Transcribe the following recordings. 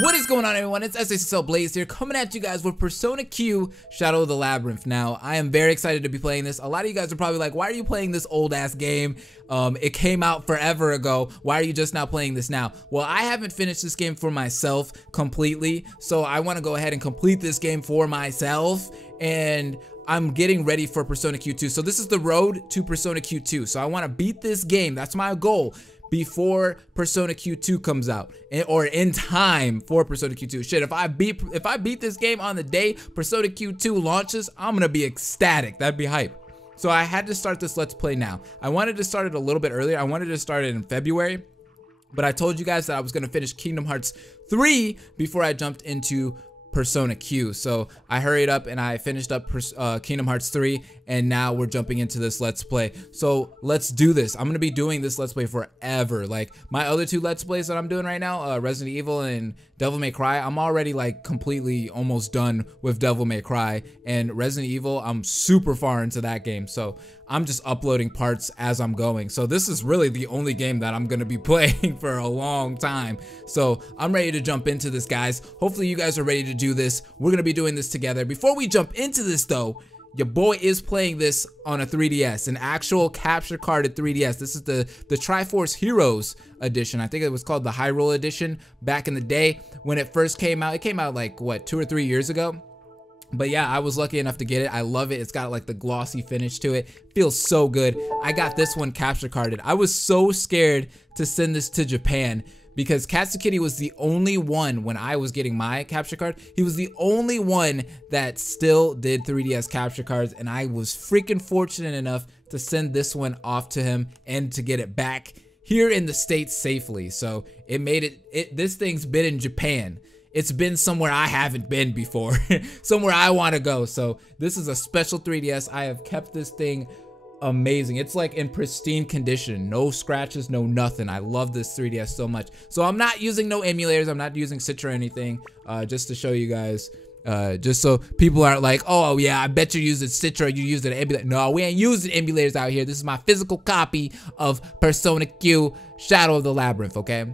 What is going on, everyone? It's SHSL Blaze here, coming at you guys with Persona Q Shadow of the Labyrinth. Now, I am very excited to be playing this. A lot of you guys are probably like, why are you playing this old-ass game? It came out forever ago. Why are you just now playing this now? Well, I haven't finished this game for myself completely, so I want to go ahead and complete this game for myself, and I'm getting ready for Persona Q2. So this is the road to Persona Q2. So I want to beat this game. That's my goal. Before Persona Q2 comes out, or in time for Persona Q2. Shit, if I beat this game on the day Persona Q2 launches, I'm gonna be ecstatic. That'd be hype. So I had to start this Let's Play now. I wanted to start it a little bit earlier. I wanted to start it in February, but I told you guys that I was gonna finish Kingdom Hearts 3 before I jumped into Persona Q. So I hurried up and I finished up Kingdom Hearts 3, and now we're jumping into this Let's Play. So let's do this. I'm gonna be doing this Let's Play forever. Like my other two Let's Plays that I'm doing right now, Resident Evil and Devil May Cry, I'm already like completely almost done with Devil May Cry, and Resident Evil, I'm super far into that game. So I'm just uploading parts as I'm going. So this is really the only game that I'm gonna be playing for a long time. So I'm ready to jump into this, guys. Hopefully you guys are ready to do this. We're gonna be doing this together. Before we jump into this though, your boy is playing this on a 3DS, an actual capture carded 3DS. This is the Triforce Heroes edition. I think it was called the Hyrule edition back in the day when it first came out. It came out like, what, 2 or 3 years ago? But yeah, I was lucky enough to get it. I love it. It's got like the glossy finish to it. Feels so good. I got this one capture carded. I was so scared to send this to Japan because Katsukity was the only one, when I was getting my capture card, he was the only one that still did 3DS capture cards, and I was freaking fortunate enough to send this one off to him and to get it back here in the States safely. So it made this thing's been in Japan. It's been somewhere I haven't been before, somewhere I want to go. So this is a special 3DS. I have kept this thing amazing. It's like in pristine condition, no scratches, no nothing. I love this 3DS so much. So I'm not using no emulators. I'm not using Citra or anything, just to show you guys, just so people aren't like, oh yeah, I bet you're using Citra, you using an emulator. No, we ain't using emulators out here. This is my physical copy of Persona Q Shadow of the Labyrinth, okay?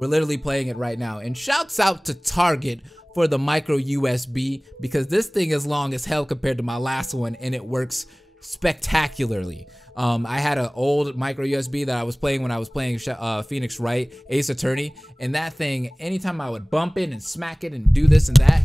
We're literally playing it right now. And shouts out to Target for the micro USB, because this thing is long as hell compared to my last one, and it works spectacularly. I had an old micro USB that I was playing when I was playing Phoenix Wright Ace Attorney, and that thing, anytime I would bump it and smack it and do this and that,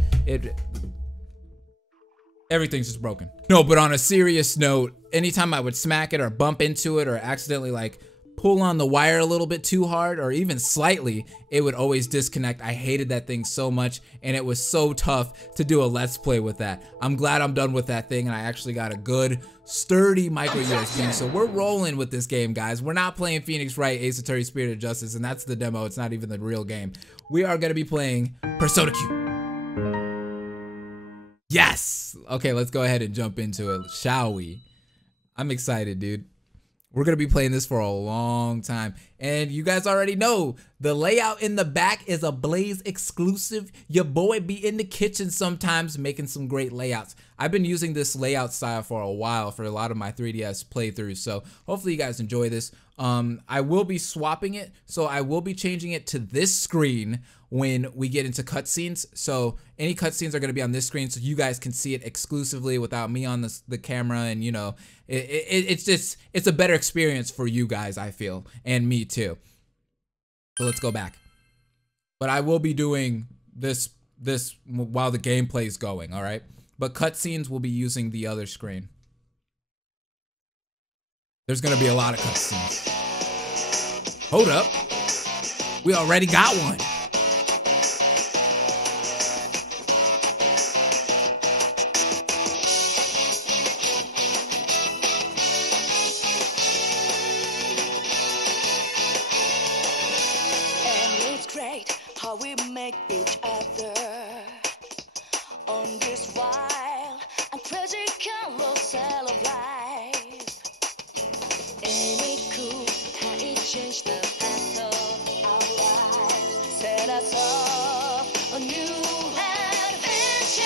everything's just broken. No, but on a serious note, anytime I would smack it or bump into it or accidentally like pull on the wire a little bit too hard or even slightly, it would always disconnect. I hated that thing so much, and it was so tough to do a Let's Play with that. I'm glad I'm done with that thing, and I actually got a good sturdy micro USB. So we're rolling with this game, guys. We're not playing Phoenix Wright Ace Attorney Spirit of Justice, and that's the demo. It's not even the real game. We are gonna be playing Persona Q. Yes! Okay, let's go ahead and jump into it, shall we? I'm excited, dude. We're gonna be playing this for a long time, and you guys already know the layout in the back is a Blaze exclusive. Your boy be in the kitchen sometimes making some great layouts. I've been using this layout style for a while for a lot of my 3DS playthroughs, so hopefully you guys enjoy this. I will be swapping it, so I will be changing it to this screen when we get into cutscenes. So any cutscenes are going to be on this screen, so you guys can see it exclusively without me on the camera, and you know, it's a better experience for you guys, I feel, and me too. So let's go back. But I will be doing this while the gameplay is going, all right? But cutscenes will be using the other screen. There's gonna be a lot of cutscenes. Hold up. We already got one. And it's great how we make each other on this wild and crazy carousel of life. Ain't it cool how it changed the path of our lives, set us off a new adventure.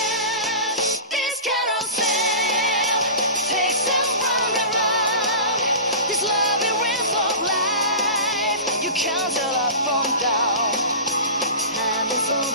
This carousel takes us round and round, this labyrinth of life. You can't tell up from down, time is over.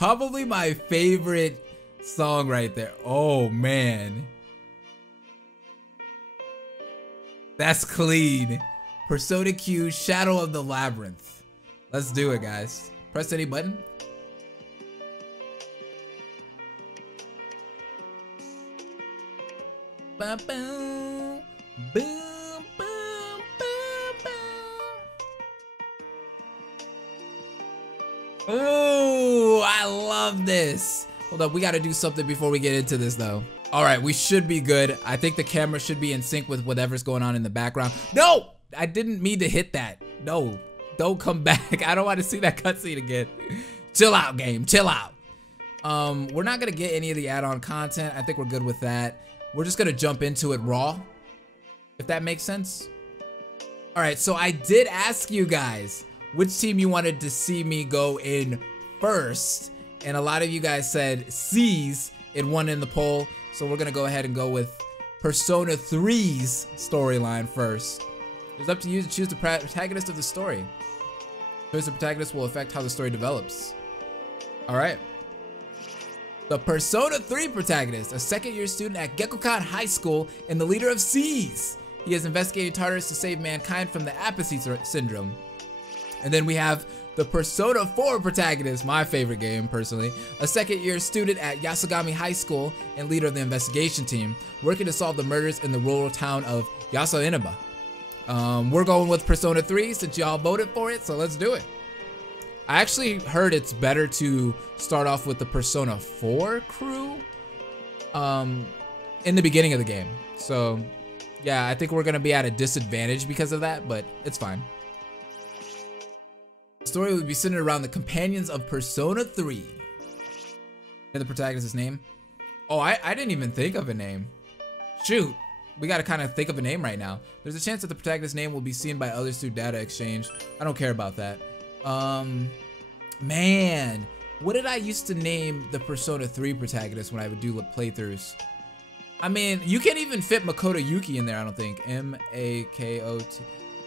Probably my favorite song right there. Oh man. That's clean. Persona Q, Shadow of the Labyrinth. Let's do it, guys. Press any button. Boom, boom, boom, boom, boom. Ooh, I love this. Hold up, we gotta do something before we get into this though. All right, we should be good. I think the camera should be in sync with whatever's going on in the background. No, I didn't mean to hit that. No, don't come back. I don't want to see that cutscene again. Chill out, game, chill out. We're not gonna get any of the add-on content. I think we're good with that. We're just gonna jump into it raw, if that makes sense. All right, so I did ask you guys which team you wanted to see me go in first, and a lot of you guys said C's. It won in the poll, so we're gonna go ahead and go with Persona 3's storyline first. It's up to you to choose the protagonist of the story. Choice of protagonist will affect how the story develops. All right. The Persona 3 protagonist, a second-year student at Gekkoukan High School and the leader of C's. He is investigating Tartarus to save mankind from the apathy syndrome. And then we have the Persona 4 protagonist, my favorite game personally, a second-year student at Yasogami High School and leader of the investigation team, working to solve the murders in the rural town of Yasuinaba. We're going with Persona 3 since y'all voted for it, so let's do it. I actually heard it's better to start off with the Persona 4 crew in the beginning of the game. So yeah, I think we're gonna be at a disadvantage because of that, but it's fine. The story would be centered around the companions of Persona 3. And the protagonist's name? Oh, I didn't even think of a name. Shoot, we gotta kind of think of a name right now. There's a chance that the protagonist's name will be seen by others through data exchange. I don't care about that. Man, what did I used to name the Persona 3 protagonist when I would do playthroughs? I mean, you can't even fit Makoto Yuki in there, I don't think. M-A-K-O-T.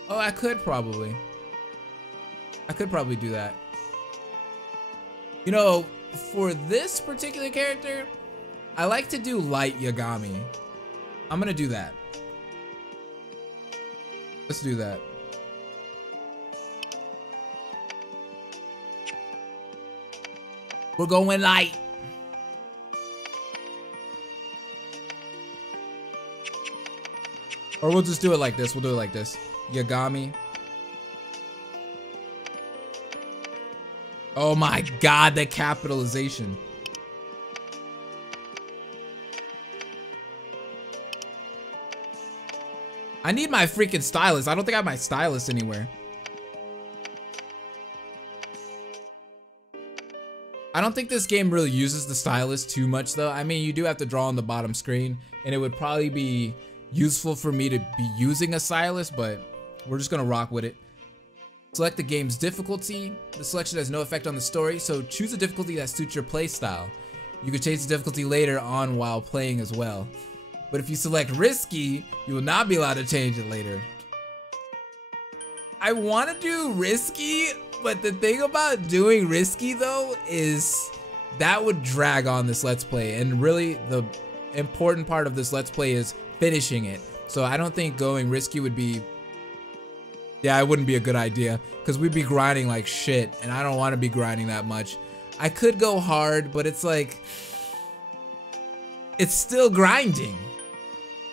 Oh, I could probably do that. You know, for this particular character, I like to do Light Yagami. I'm gonna do that. Let's do that. We're going light. Or we'll just do it like this. We'll do it like this. Yagami. Oh my god, the capitalization. I need my freaking stylus. I don't think I have my stylus anywhere. I don't think this game really uses the stylus too much though. I mean, you do have to draw on the bottom screen, and it would probably be useful for me to be using a stylus, but we're just gonna rock with it. Select the game's difficulty. The selection has no effect on the story, so choose a difficulty that suits your play style. You can change the difficulty later on while playing as well. But if you select risky, you will not be allowed to change it later. I want to do risky, but the thing about doing risky though is that would drag on this Let's Play, and really the important part of this Let's Play is finishing it. So I don't think going risky would be, yeah, it wouldn't be a good idea, because we'd be grinding like shit, and I don't want to be grinding that much. I could go hard, but it's like, it's still grinding.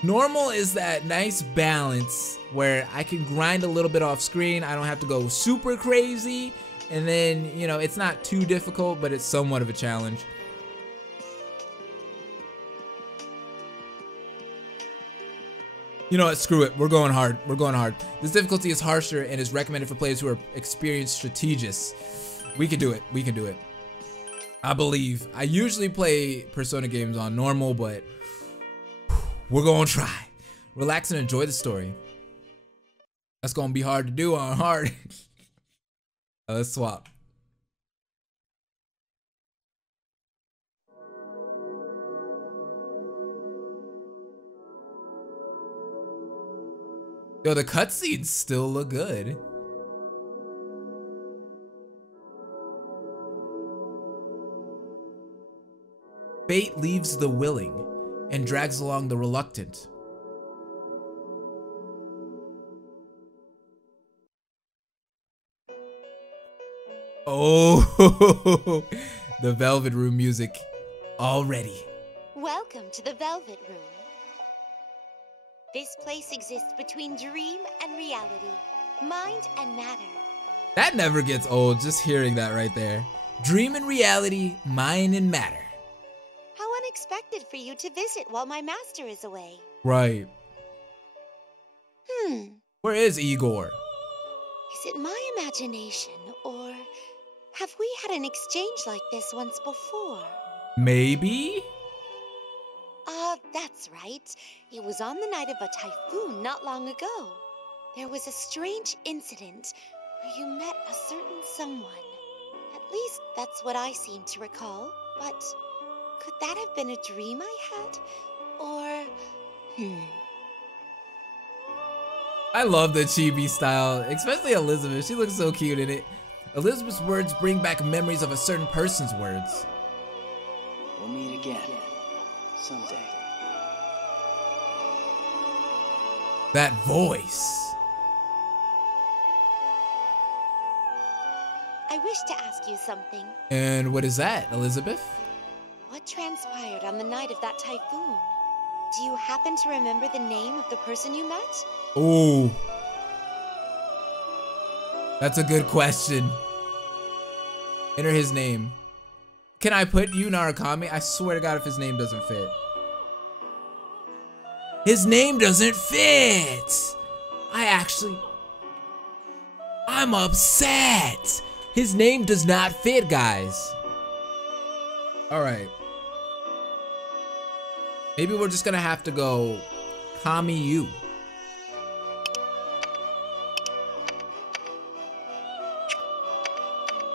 Normal is that nice balance where I can grind a little bit off screen. I don't have to go super crazy, and then, you know, it's not too difficult, but it's somewhat of a challenge. You know what, screw it, we're going hard, we're going hard. This difficulty is harsher and is recommended for players who are experienced strategists. We can do it, we can do it. I believe. I usually play Persona games on normal, but we're gonna try. Relax and enjoy the story. That's gonna be hard to do on hard. Let's swap. Yo, the cutscenes still look good. Fate leaves the willing and drags along the reluctant. Oh, the Velvet Room music already. Welcome to the Velvet Room. This place exists between dream and reality, mind and matter. That never gets old, just hearing that right there. Dream and reality, mind and matter. How unexpected for you to visit while my master is away. Right. Where is Igor? Is it my imagination, or have we had an exchange like this once before? Maybe? That's right. It was on the night of a typhoon not long ago. There was a strange incident where you met a certain someone. At least that's what I seem to recall. But could that have been a dream I had? Or, I love the chibi style, especially Elizabeth. She looks so cute in it. Elizabeth's words bring back memories of a certain person's words. We'll meet again someday. That voice. I wish to ask you something. And what is that, Elizabeth? What transpired on the night of that typhoon? Do you happen to remember the name of the person you met? Ooh. That's a good question. Enter his name. Can I put Yu Narukami? I swear to God if his name doesn't fit. His name doesn't fit! I'm upset! His name does not fit, guys. Alright. Maybe we're just gonna have to go Kami Yu.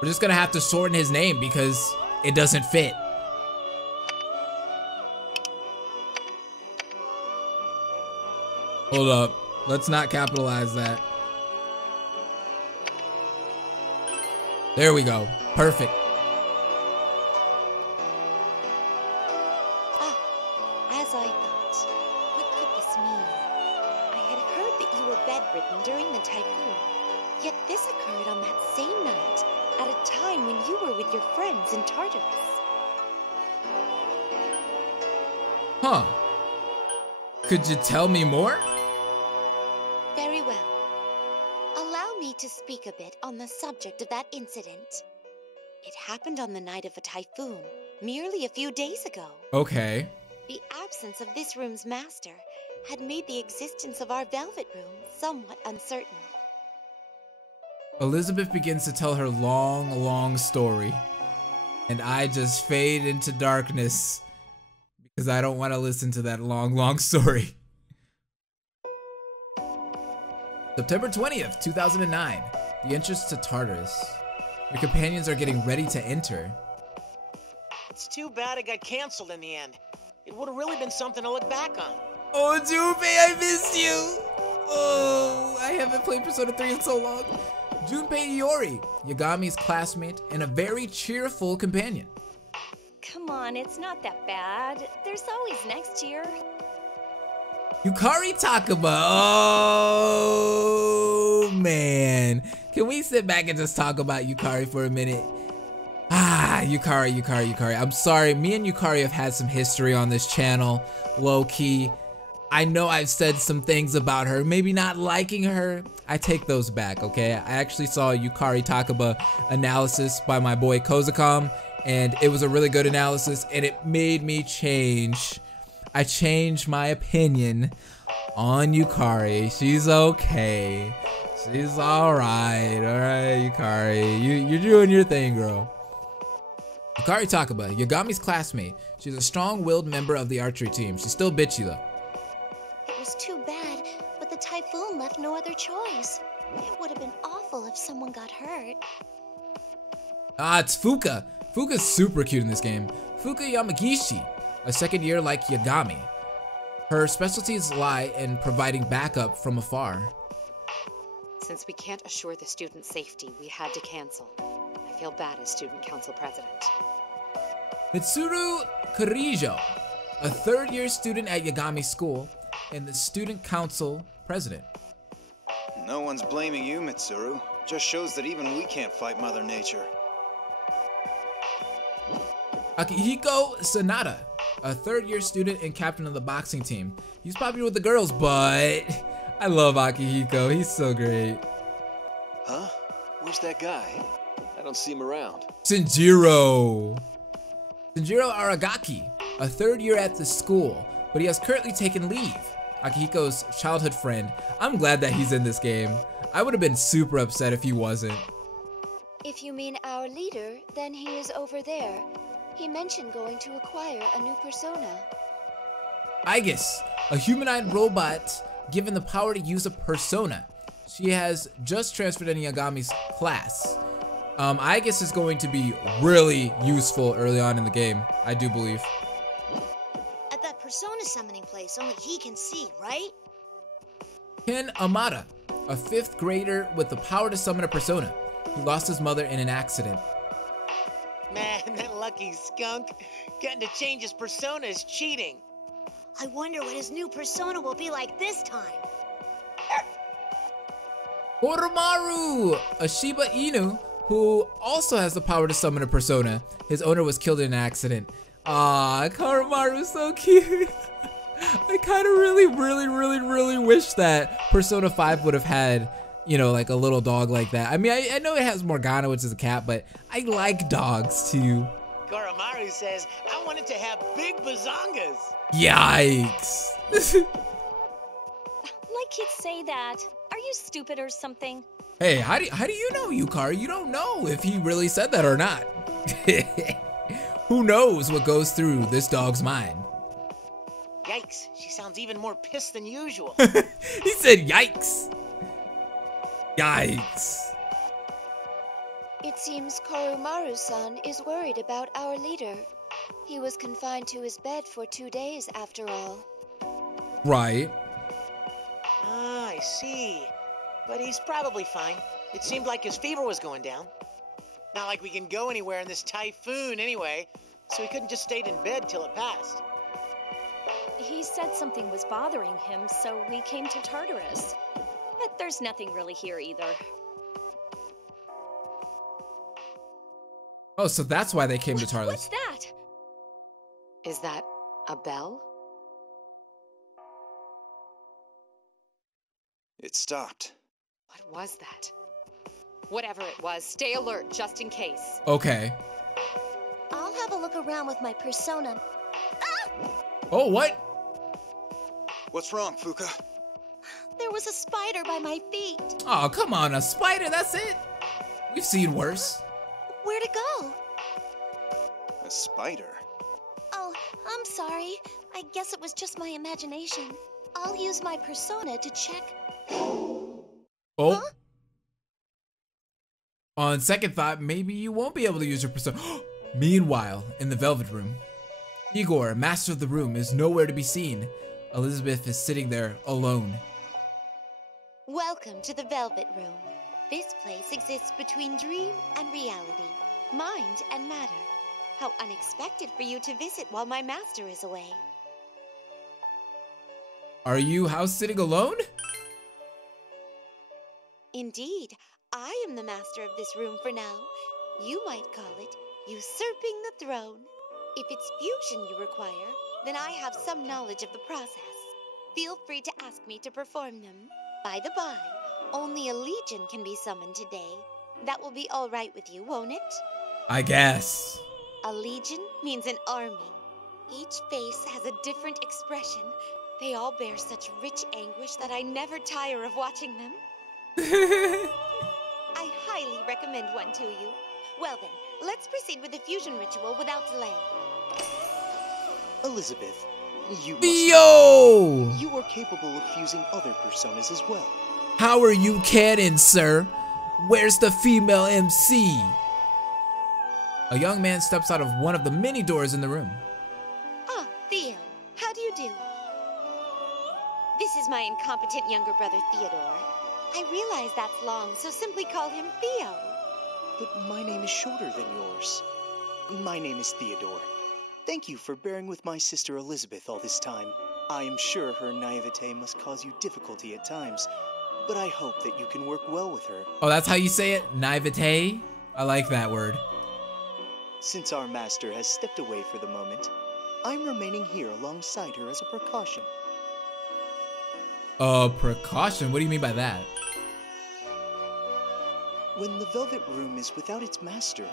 We're just gonna have to shorten his name because it doesn't fit. Hold up. Let's not capitalize that. There we go. Perfect. As I thought. What could this mean? I had heard that you were bedridden during the typhoon. Yet this occurred on that same night, at a time when you were with your friends in Tartarus. Huh. Could you tell me more? Very well. Allow me to speak a bit on the subject of that incident. It happened on the night of a typhoon, merely a few days ago. Okay. The absence of this room's master had made the existence of our Velvet Room somewhat uncertain. Elizabeth begins to tell her long, long story. And I just fade into darkness because I don't want to listen to that long, long story. September 20th, 2009. The entrance to Tartarus. Your companions are getting ready to enter. It's too bad it got canceled in the end. It would have really been something to look back on. Oh, Junpei, I missed you! Oh, I haven't played Persona 3 in so long. Junpei Iori, Yagami's classmate and a very cheerful companion. Come on, it's not that bad. There's always next year. Yukari Takaba. Oh, man. Can we sit back and just talk about Yukari for a minute? Yukari. I'm sorry, me and Yukari have had some history on this channel, low-key. I know I've said some things about her, maybe not liking her. I take those back, okay? I actually saw a Yukari Takaba analysis by my boy Kozakam, and it was a really good analysis, and it made me change. I changed my opinion on Yukari. She's okay. She's alright, Yukari. You're doing your thing, girl. Yukari Takaba, Yagami's classmate. She's a strong-willed member of the archery team. She's still bitchy, though. It was too bad, but the typhoon left no other choice. It would have been awful if someone got hurt. It's Fuka. Fuka's super cute in this game. Fuka Yamagishi, a second year like Yagami. Her specialties lie in providing backup from afar. Since we can't assure the student's safety, we had to cancel. I feel bad as student council president. Mitsuru Kirijo, a third-year student at Yagami School and the student council president. No one's blaming you, Mitsuru. Just shows that even we can't fight Mother Nature. Akihiko Sanada, a third-year student and captain of the boxing team. He's popular with the girls, but I love Akihiko. He's so great. Huh? Where's that guy? I don't see him around. Shinjiro Aragaki, a third year at the school, but he has currently taken leave. Akihiko's childhood friend. I'm glad that he's in this game. I would have been super upset if he wasn't. If you mean our leader, then he is over there. He mentioned going to acquire a new persona. Aegis, a humanoid robot given the power to use a persona. She has just transferred into Yagami's class. Aegis is going to be really useful early on in the game, I do believe. At that persona summoning place, only he can see, right? Ken Amada, a 5th grader with the power to summon a persona. He lost his mother in an accident. Man, that lucky skunk. Getting to change his persona is cheating. I wonder what his new persona will be like this time. Koromaru, a Shiba Inu who also has the power to summon a persona. His owner was killed in an accident. Ah, Koromaru's so cute. I kind of really wish that Persona 5 would have had, you know, like a little dog like that. I mean, I know it has Morgana, which is a cat, but I like dogs too. Koromaru says, I wanted to have big bazongas. Yikes. Like kids say that. Are you stupid or something? Hey, how do you know, Yukari? You don't know if he really said that or not. Who knows what goes through this dog's mind? Yikes, she sounds even more pissed than usual. He said yikes. Yikes. It seems Koromaru-san is worried about our leader. He was confined to his bed for 2 days after all. Right. Ah, I see. But he's probably fine. It seemed like his fever was going down. Not like we can go anywhere in this typhoon anyway, so he couldn't just stayed in bed till it passed. He said something was bothering him, so we came to Tartarus. But there's nothing really here either. Oh, so that's why they came to Tartarus. What's that? Is that a bell? It stopped. What was that? Whatever it was, stay alert just in case. Okay. I'll have a look around with my persona. Ah! Oh, what? What's wrong, Fuka? There was a spider by my feet. Oh, come on, a spider, that's it? We've seen worse. Where'd it go? A spider? Oh, I'm sorry. I guess it was just my imagination. I'll use my persona to check. Oh. Huh? On second thought, maybe you won't be able to use your persona. Meanwhile, in the Velvet Room, Igor, master of the room, is nowhere to be seen. Elizabeth is sitting there alone. Welcome to the Velvet Room. This place exists between dream and reality, mind and matter. How unexpected for you to visit while my master is away. Are you house sitting alone? Indeed, I am the master of this room for now. You might call it usurping the throne. If it's fusion you require, then I have some knowledge of the process. Feel free to ask me to perform them. By the by, only a legion can be summoned today. That will be all right with you, won't it? I guess. A legion means an army. Each face has a different expression. They all bear such rich anguish that I never tire of watching them. I highly recommend one to you. Well then, let's proceed with the fusion ritual without delay. Elizabeth, you Yo! You are capable of fusing other personas as well. How are you canon, sir? Where's the female MC? A young man steps out of one of the many doors in the room. Ah, Theo, how do you do? This is my incompetent younger brother, Theodore. I realize that's long, so simply call him Theo. But my name is shorter than yours. My name is Theodore. Thank you for bearing with my sister Elizabeth all this time. I am sure her naivete must cause you difficulty at times, but I hope that you can work well with her. Oh, that's how you say it? Naivete? I like that word. Since our master has stepped away for the moment, I'm remaining here alongside her as a precaution. Precaution? What do you mean by that? When the Velvet Room is without its master,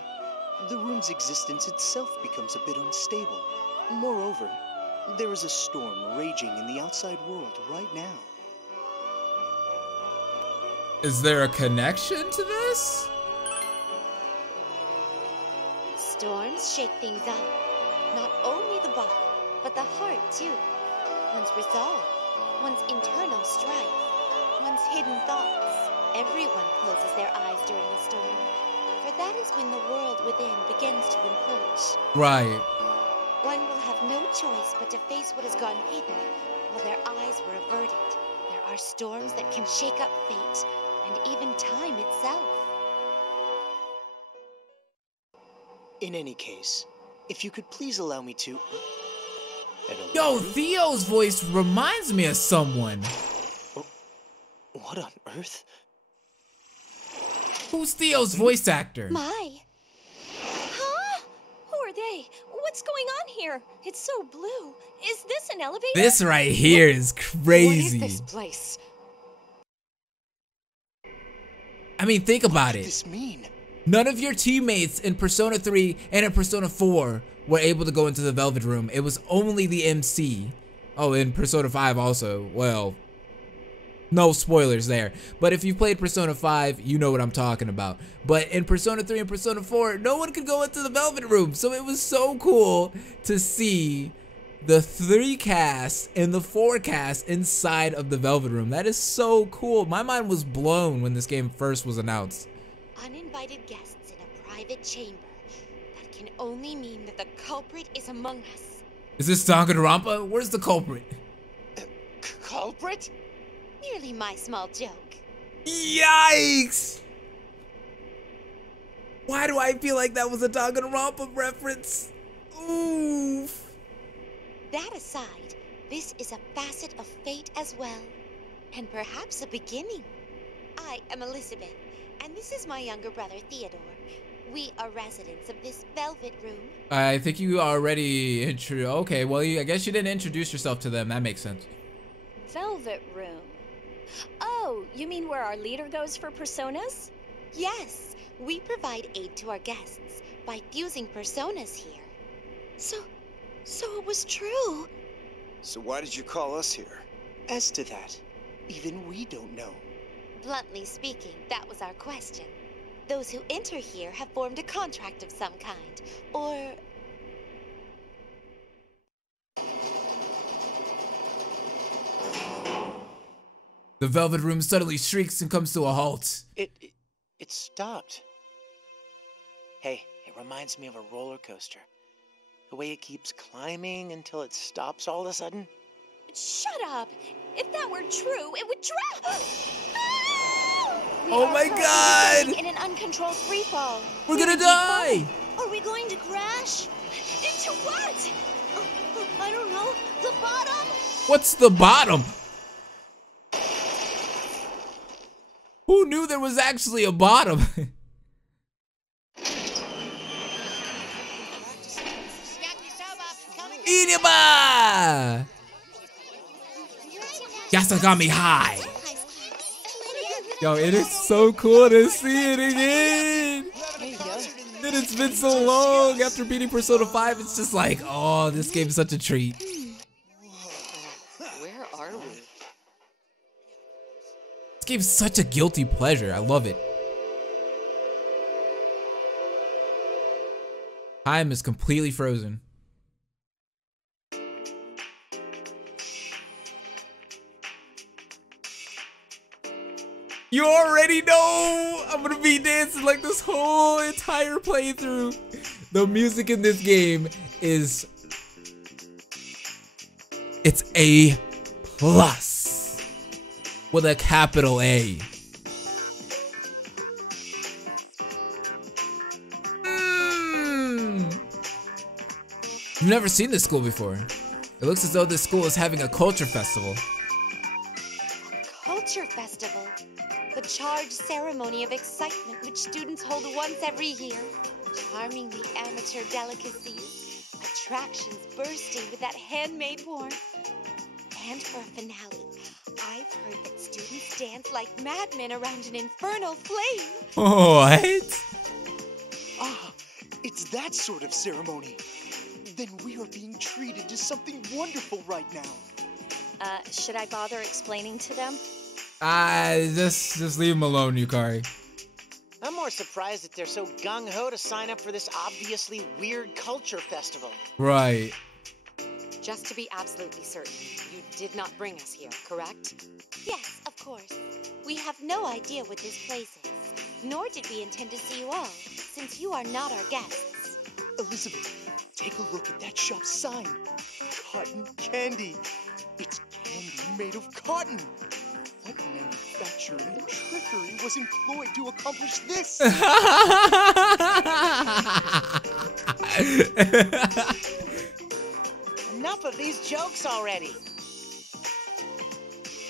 the room's existence itself becomes a bit unstable. Moreover, there is a storm raging in the outside world right now. Is there a connection to this? Storms shake things up. Not only the body, but the heart too. One's resolve, one's internal strife, one's hidden thoughts. Everyone closes their eyes during a storm, for that is when the world within begins to encroach. Right. One will have no choice but to face what has gone hidden while their eyes were averted. There are storms that can shake up fate and even time itself. In any case, if you could please allow me to... Yo, Theo's voice reminds me of someone. Oh, what on earth? Who's Theo's voice actor? My. Huh? Who are they? What's going on here? It's so blue. Is this an elevator? This right here is crazy. What is this place? I mean, think about What it. does this mean? None of your teammates in Persona 3 and in Persona 4 were able to go into the Velvet Room. It was only the MC. Oh, in Persona 5 also. Well, no spoilers there. But if you played Persona 5, you know what I'm talking about. But in Persona 3 and Persona 4, no one could go into the Velvet Room. So it was so cool to see the 3 casts and the 4 casts inside of the Velvet Room. That is so cool. My mind was blown when this game first was announced. Uninvited guests in a private chamber. That can only mean that the culprit is among us. Is this Danganronpa? Where's the culprit? Culprit? Merely my small joke. Yikes! Why do I feel like that was a Danganronpa reference? Oof. That aside, this is a facet of fate as well. And perhaps a beginning. I am Elizabeth, and this is my younger brother, Theodore. We are residents of this Velvet Room. I think you already okay, well, I guess you didn't introduce yourself to them. That makes sense. Velvet Room. Oh, you mean where our leader goes for personas? Yes, we provide aid to our guests by fusing personas here. So it was true. So why did you call us here? As to that, even we don't know. Bluntly speaking, that was our question. Those who enter here have formed a contract of some kind, or... The Velvet Room suddenly shrieks and comes to a halt. It stopped. Hey, it reminds me of a roller coaster. The way it keeps climbing until it stops all of a sudden. Shut up! If that were true, it would drop! Oh my god! In an uncontrolled freefall. We're gonna die! Are we going to crash? Into what? I don't know. The bottom? What's the bottom? Who knew there was actually a bottom? Inaba! Yasagami high. Yo, it is so cool to see it again. And it's been so long after beating Persona 5. It's just like, oh, this game is such a treat. Where are we? This game's such a guilty pleasure. I love it. Time is completely frozen. You already know I'm gonna be dancing like this whole entire playthrough. The music in this game is... it's A+. With a capital A. You've never seen this school before. It looks as though this school is having a culture festival. Culture Festival. The charged ceremony of excitement which students hold once every year. Charmingly amateur delicacies. Attractions bursting with that handmade warmth. And for a finale, I've heard that students dance like madmen around an infernal flame. What? Ah, it's that sort of ceremony. Then we are being treated to something wonderful right now. Should I bother explaining to them? Just leave him alone, Yukari. I'm more surprised that they're so gung-ho to sign up for this obviously weird culture festival. Right. Just to be absolutely certain, you did not bring us here, correct? Yes, of course. We have no idea what this place is. Nor did we intend to see you all, since you are not our guests. Elizabeth, take a look at that shop's sign. Cotton candy. It's candy made of cotton. What manufacturing trickery was employed to accomplish this? Enough of these jokes already.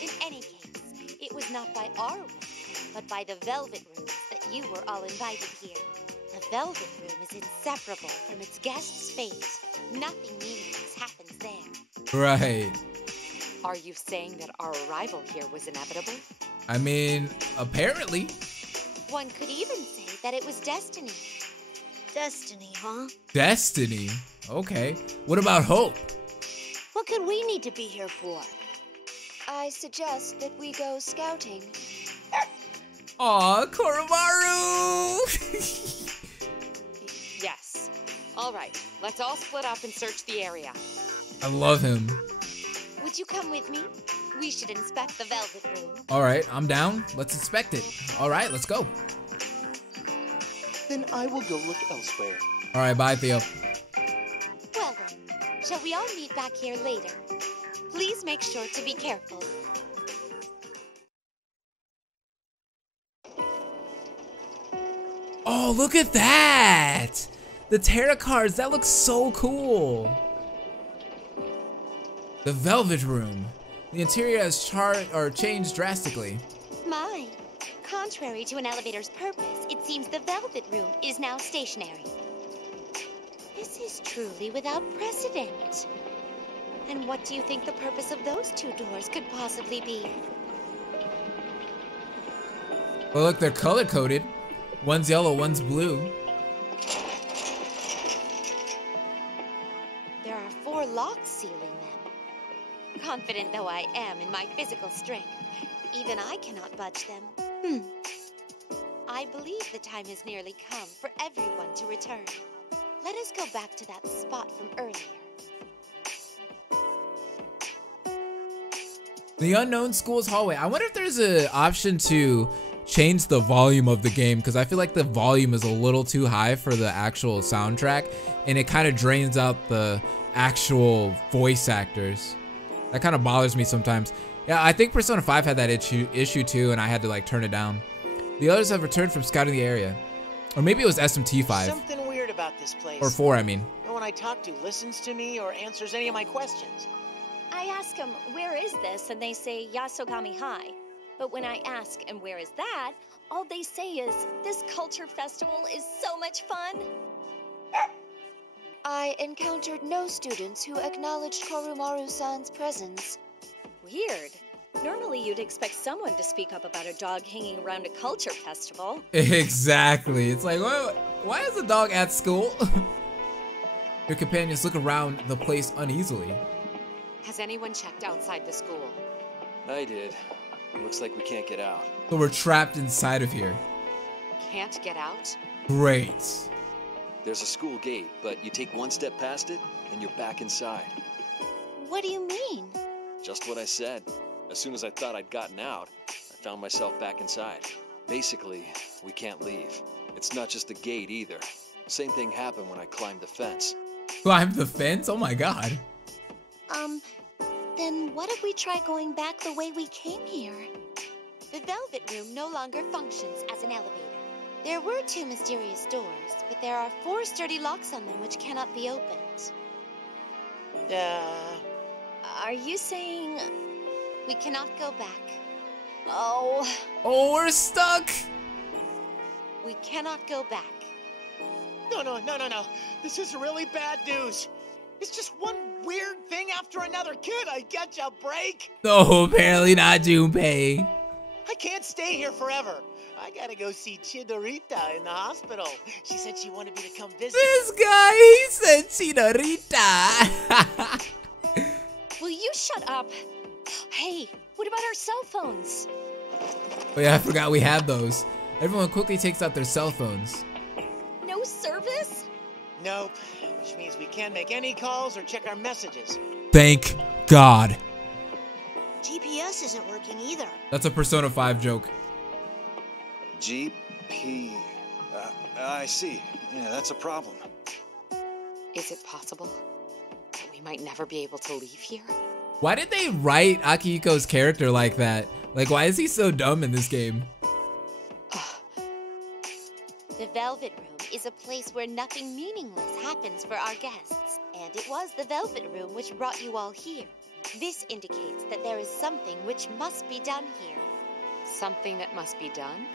In any case, it was not by our will, but by the Velvet Rooms that you were all invited here. The Velvet Room is inseparable from its guest's fate. Nothing meaningless happens there. Right. Are you saying that our arrival here was inevitable? I mean, apparently. One could even say that it was destiny. Destiny, huh? Destiny? Okay. What about hope? What could we need to be here for? I suggest that we go scouting. Aw, Koromaru! Yes. All right, let's all split up and search the area. I love him. Would you come with me? We should inspect the Velvet Room. All right, I'm down. Let's inspect it. All right, let's go. Then I will go look elsewhere. All right, bye, Theo. Well then, shall we all meet back here later? Please make sure to be careful. Oh, look at that! The tarot cards, that looks so cool. The Velvet Room. The interior has changed drastically. My, contrary to an elevator's purpose, it seems the Velvet Room is now stationary. This is truly without precedent. And what do you think the purpose of those two doors could possibly be? Well, look, they're color-coded. One's yellow, one's blue. There are 4 locks sealing them. Confident though I am in my physical strength, even I cannot budge them. I believe the time has nearly come for everyone to return. Let us go back to that spot from earlier. The unknown school's hallway. I wonder if there's an option to change the volume of the game, because I feel like the volume is a little too high for the actual soundtrack, and it kind of drains out the actual voice actors. That kind of bothers me sometimes. Yeah, I think Persona 5 had that issue too, and I had to like turn it down. The others have returned from scouting the area. Or maybe it was SMT5. Something weird about this place. Or 4, I mean. No one I talk to listens to me or answers any of my questions. I ask them, where is this? And they say, Yasogami High. But when I ask, and where is that? All they say is, this culture festival is so much fun. I encountered no students who acknowledged Koromaru-san's presence. Weird. Normally you'd expect someone to speak up about a dog hanging around a culture festival. Exactly. It's like, why is the dog at school? Your companions look around the place uneasily. Has anyone checked outside the school? I did. Looks like we can't get out. So we're trapped inside of here. Can't get out? Great. There's a school gate, but you take one step past it, and you're back inside. What do you mean? Just what I said. As soon as I thought I'd gotten out, I found myself back inside. Basically, we can't leave. It's not just the gate either. Same thing happened when I climbed the fence. Climb the fence? Oh my god. Then what if we try going back the way we came here? The Velvet Room no longer functions as an elevator. There were 2 mysterious doors, but there are 4 sturdy locks on them which cannot be opened. Are you saying... We cannot go back. Oh... Oh, we're stuck! We cannot go back. No. This is really bad news. It's just one weird thing after another. Can I get you a break? No, apparently not, Junpei. I can't stay here forever. I gotta go see Chidorita in the hospital. She said she wanted me to come visit. This guy, he said Chidorita. Will you shut up? Hey, what about our cell phones? Oh yeah, I forgot we had those. Everyone quickly takes out their cell phones. No service? Nope, which means we can't make any calls or check our messages. Thank God. GPS isn't working either. That's a Persona 5 joke. GP. I see. Yeah, that's a problem. Is it possible that we might never be able to leave here? Why did they write Akihiko's character like that? Like, why is he so dumb in this game? The Velvet Room is a place where nothing meaningless happens for our guests. And it was the Velvet Room which brought you all here. This indicates that there is something which must be done here. Something that must be done?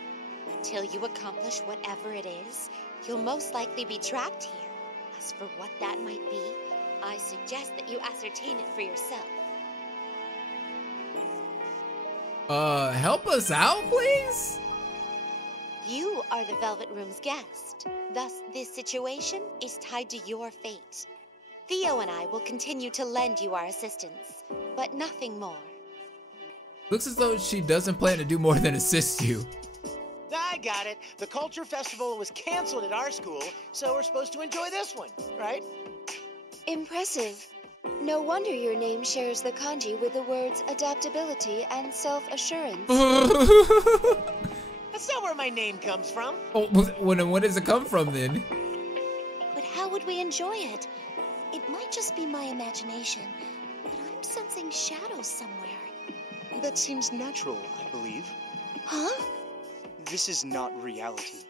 Until you accomplish whatever it is, you'll most likely be trapped here. As for what that might be, I suggest that you ascertain it for yourself. Help us out, please? You are the Velvet Room's guest. Thus, this situation is tied to your fate. Theo and I will continue to lend you our assistance, but nothing more. Looks as though she doesn't plan to do more than assist you. I got it. The culture festival was canceled at our school, so we're supposed to enjoy this one, right? Impressive. No wonder your name shares the kanji with the words adaptability and self-assurance. That's not where my name comes from. Oh, when does it come from then? But how would we enjoy it? It might just be my imagination, but I'm sensing shadows somewhere. That seems natural, I believe. Huh? This is not reality.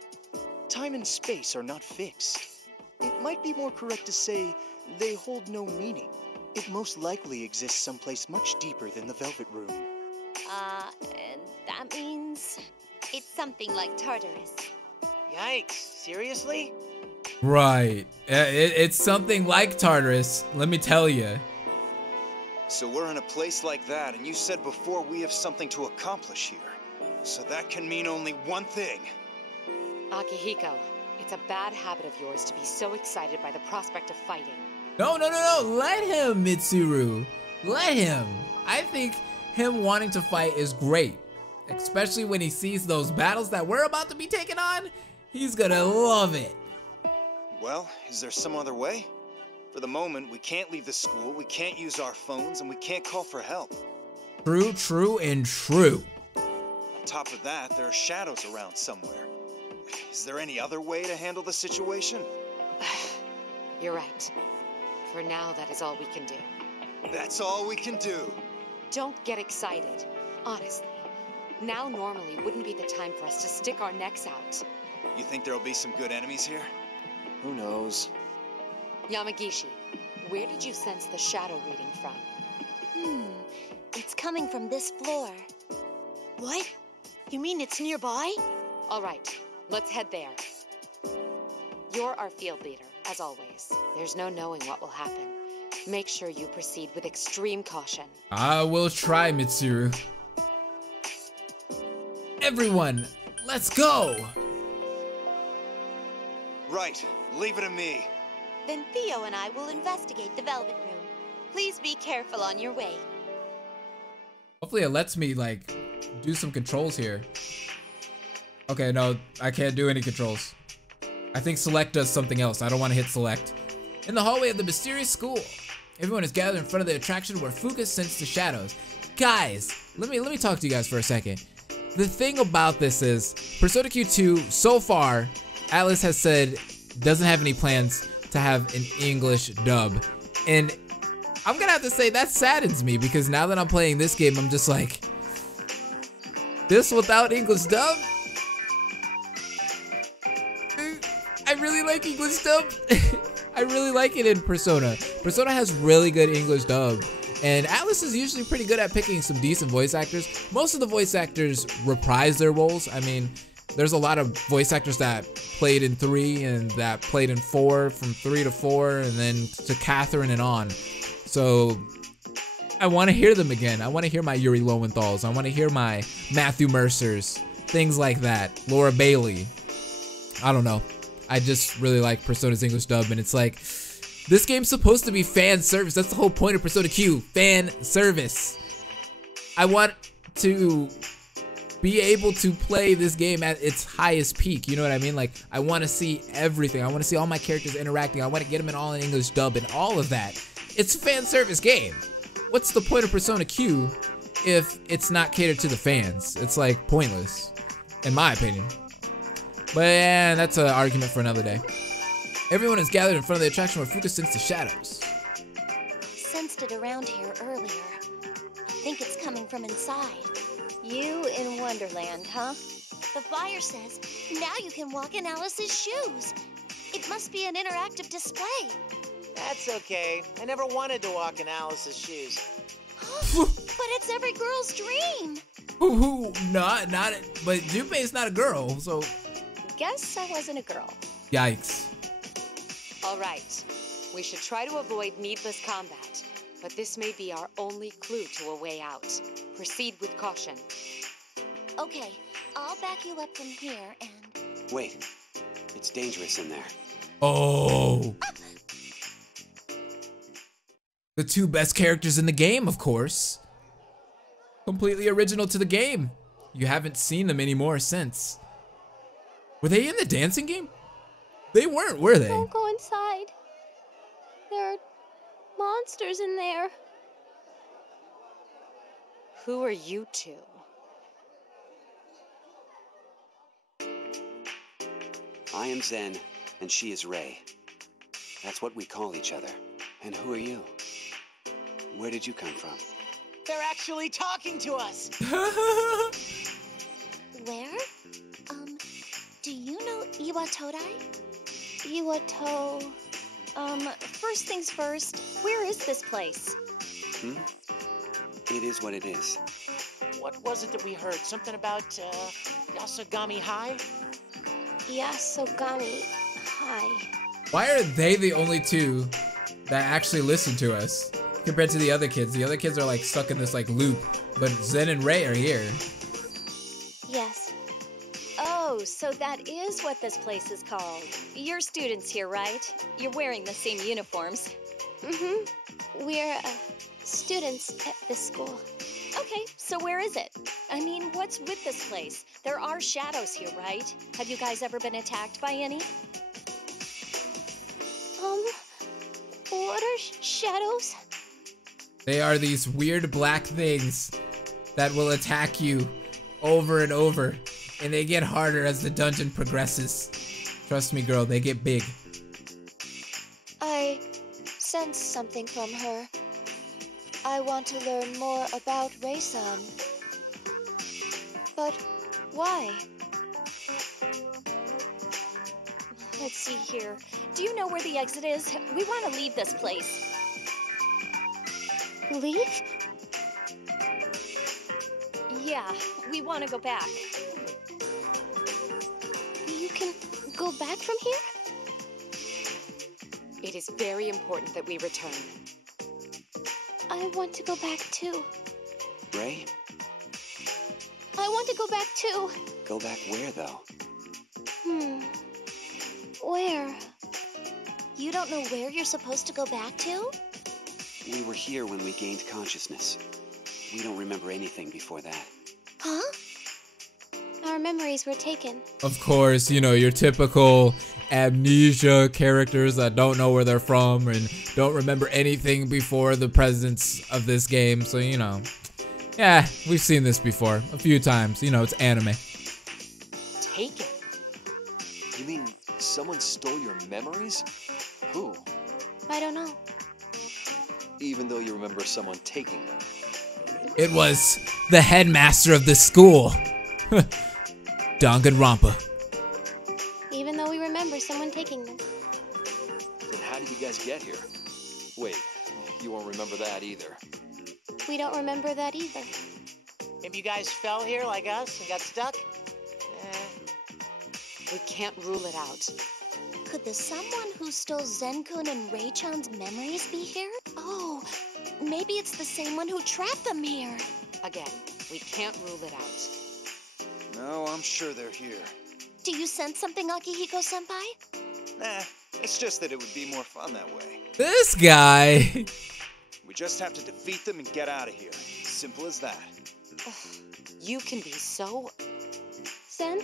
Time and space are not fixed. It might be more correct to say they hold no meaning. It most likely exists someplace much deeper than the Velvet Room. And that means... It's something like Tartarus. Yikes, seriously? Right. It's something like Tartarus, let me tell you. So we're in a place like that, and you said before we have something to accomplish here. So that can mean only one thing. Akihiko, it's a bad habit of yours to be so excited by the prospect of fighting. No. Let him, Mitsuru. Let him. I think him wanting to fight is great. Especially when he sees those battles that we're about to be taking on. He's gonna love it. Well, is there some other way? For the moment, we can't leave the school, we can't use our phones, and we can't call for help. True, and true. On top of that, there are shadows around somewhere. Is there any other way to handle the situation? You're right. For now, that is all we can do. That's all we can do. Don't get excited. Honestly. Now normally wouldn't be the time for us to stick our necks out. You think there'll be some good enemies here? Who knows? Yamagishi, where did you sense the shadow reading from? It's coming from this floor. What? You mean it's nearby? All right, let's head there. You're our field leader, as always. There's no knowing what will happen. Make sure you proceed with extreme caution. I will try, Mitsuru. Everyone, let's go! Right, leave it to me. Then Theo and I will investigate the Velvet Room. Please be careful on your way. Hopefully it lets me, like, do some controls here. Okay, no, I can't do any controls. I think select does something else. I don't want to hit select. In the hallway of the mysterious school, everyone is gathered in front of the attraction where Fuka sensed the shadows. Guys, let me talk to you guys for a second. The thing about this is, Persona Q2, so far, Atlas has said doesn't have any plans to have an English dub. And I'm gonna have to say that saddens me, because now that I'm playing this game, I'm just like, this without English dub? I really like English dub. I really like it in Persona. Persona has really good English dub. And Atlas is usually pretty good at picking some decent voice actors. Most of the voice actors reprise their roles. I mean, there's a lot of voice actors that played in 3 and that played in 4, from 3 to 4, and then to Catherine and on. So I want to hear them again. I want to hear my Yuri Lowenthal's. I want to hear my Matthew Mercer's. Things like that. Laura Bailey. I don't know. I just really like Persona's English dub, and it's like, this game's supposed to be fan service. That's the whole point of Persona Q. Fan service. I want to be able to play this game at its highest peak. You know what I mean? Like, I want to see everything. I want to see all my characters interacting. I want to get them in all in English dub and all of that. It's a fan service game. What's the point of Persona Q if it's not catered to the fans? It's like pointless, in my opinion. But yeah, that's an argument for another day. Everyone is gathered in front of the attraction where Fuka sensed the shadows. Sensed it around here earlier. I think it's coming from inside. You in Wonderland, huh? The flyer says, now you can walk in Alice's shoes. It must be an interactive display. That's okay. I never wanted to walk in Alice's shoes. But it's every girl's dream. Not, but Junpei's not a girl, so. Guess I wasn't a girl. Yikes. All right. We should try to avoid needless combat, but this may be our only clue to a way out. Proceed with caution. Okay, I'll back you up from here and... Wait. It's dangerous in there. Oh. The 2 best characters in the game, of course. Completely original to the game. You haven't seen them anymore since. Were they in the dancing game? They weren't, were they? Don't go inside. There are monsters in there. Who are you two? I am Zen, and she is Rei. That's what we call each other. And who are you? Where did you come from? They're actually talking to us. Where? Do you know Iwatodai? Iwato... First things first, where is this place? It is what it is. What was it that we heard? Something about, Yasogami High? Yasogami High. Why are they the only 2 that actually listen to us compared to the other kids? The other kids are like stuck in this like loop, but Zen and Rei are here. Yes. Oh, so that is what this place is called. You're students here, right? You're wearing the same uniforms. Mm-hmm. We're, students at this school. Okay, so where is it? I mean, what's with this place? There are shadows here, right? Have you guys ever been attacked by any? What are shadows? They are these weird black things that will attack you over and over, and they get harder as the dungeon progresses. Trust me, girl, they get big. I sense something from her. I want to learn more about Rei-san. But why? Let's see here. Do you know where the exit is? We want to leave this place. Leave? Yeah, we want to go back. You can go back from here? It is very important that we return. I want to go back too. Rei? I want to go back too. Go back where, though? Where? You don't know where you're supposed to go back to? We were here when we gained consciousness. We don't remember anything before that. Huh? Our memories were taken. Of course, you know, your typical amnesia characters that don't know where they're from and don't remember anything before the presence of this game. So, you know, yeah, we've seen this before a few times. You know, it's anime. Taken? You mean someone stole your memories? Who? I don't know. Even though you remember someone taking them. It was the headmaster of this school. Danganronpa. Even though we remember someone taking them. Then how how did you guys get here? Wait, you won't remember that either. We don't remember that either. Maybe you guys fell here like us and got stuck? We can't rule it out. Could the someone who stole Zen-kun and Rei-chan's memories be here? Oh, maybe it's the same one who trapped them here. Again, we can't rule it out. No, I'm sure they're here. Do you sense something, Akihiko-senpai? Nah, it's just that it would be more fun that way. This guy. We just have to defeat them and get out of here. Simple as that. You can be so... Zen,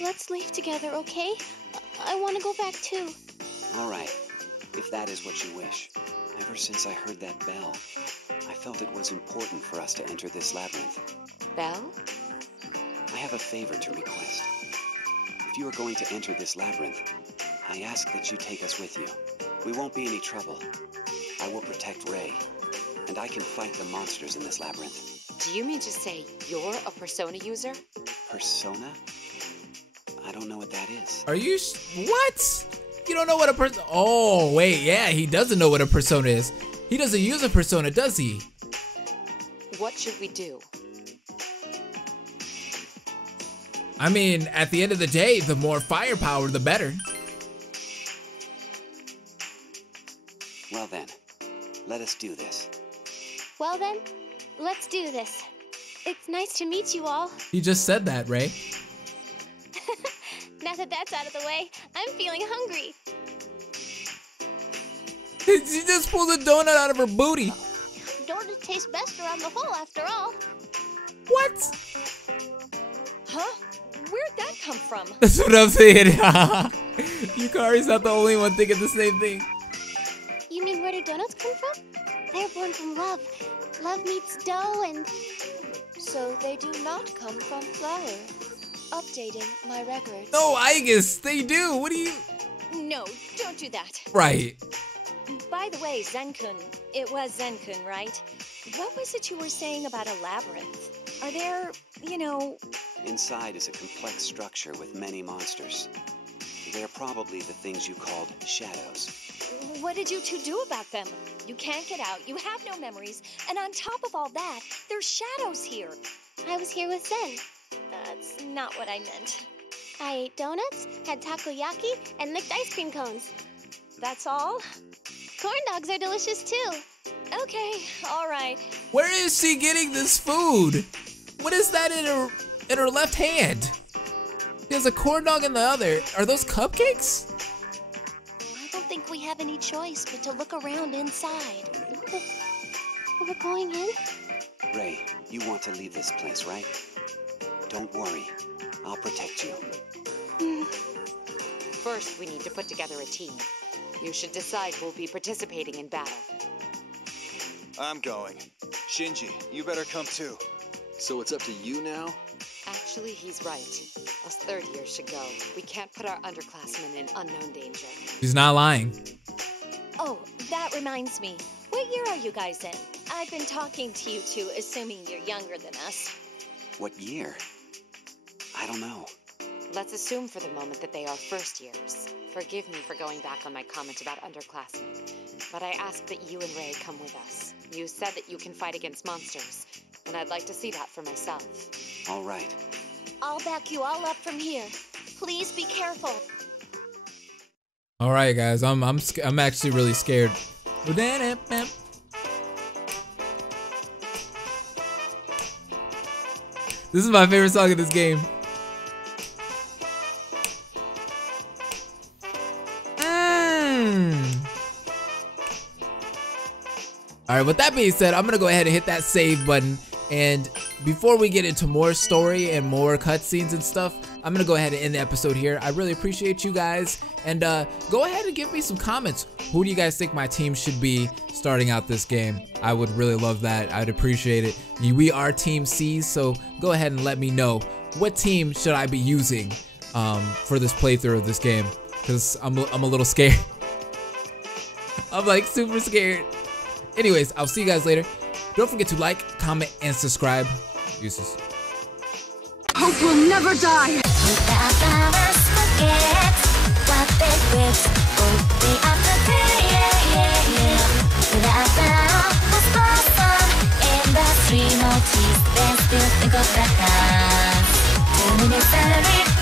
let's leave together, okay? I want to go back too. All right, if that is what you wish. Ever since I heard that bell, I felt it was important for us to enter this labyrinth. Belle? I have a favor to request. If you are going to enter this labyrinth, I ask that you take us with you. We won't be any trouble. I will protect Rei, and I can fight the monsters in this labyrinth. Do you mean to say you're a Persona user? Persona? I don't know what that is. Are you what? You don't know what a person? Oh wait, yeah, he doesn't know what a persona is. He doesn't use a persona, does he? What should we do? I mean, at the end of the day, the more firepower, the better. Well then, let us do this. Well then, let's do this. It's nice to meet you all. He just said that, Rei. Now that that's out of the way, I'm feeling hungry. She just pulled a donut out of her booty. Donuts taste best around the hole, after all. What? Huh? Where'd that come from? That's what I'm saying. Yukari's not the only one thinking the same thing. You mean where do donuts come from? They're born from love. Love meets dough and... So they do not come from flour. Updating my records. No, I guess they do. What do you... No, don't do that. Right. By the way, Zen-kun, it was Zen-kun, right? What was it you were saying about a labyrinth? Are there, you know... Inside is a complex structure with many monsters. They're probably the things you called shadows. What did you two do about them? You can't get out, you have no memories, and on top of all that, there's shadows here. I was here with Zen. That's not what I meant. I ate donuts, had takoyaki, and licked ice cream cones. That's all? Corn dogs are delicious too. Okay, all right. Where is she getting this food? What is that in her left hand? She has a corn dog in the other. Are those cupcakes? I don't think we have any choice but to look around inside. We're going in? Rei, you want to leave this place, right? Don't worry. I'll protect you. First, we need to put together a team. You should decide who'll be participating in battle. I'm going. Shinji, you better come too. So it's up to you now? Actually, he's right. Us third years should go. We can't put our underclassmen in unknown danger. She's not lying. Oh, that reminds me. What year are you guys in? I've been talking to you two, assuming you're younger than us. What year? I don't know. Let's assume for the moment that they are first years. Forgive me for going back on my comment about underclassmen, but I ask that you and Rei come with us. You said that you can fight against monsters, and I'd like to see that for myself. All right. I'll back you all up from here. Please be careful. All right, guys. I'm actually really scared. This is my favorite song in this game. All right, with that being said, I'm gonna go ahead and hit that save button. And before we get into more story and more cutscenes and stuff, I'm gonna go ahead and end the episode here. I really appreciate you guys, and go ahead and give me some comments. Who do you guys think my team should be starting out this game? I would really love that. I'd appreciate it. We are Team C, so go ahead and let me know what team should I be using for this playthrough of this game, because I'm a little scared. I'm like super scared. Anyways, I'll see you guys later. Don't forget to like, comment, and subscribe. Deuces. Hope will never die. Without our forget what they with, we are the 2 minutes celebrate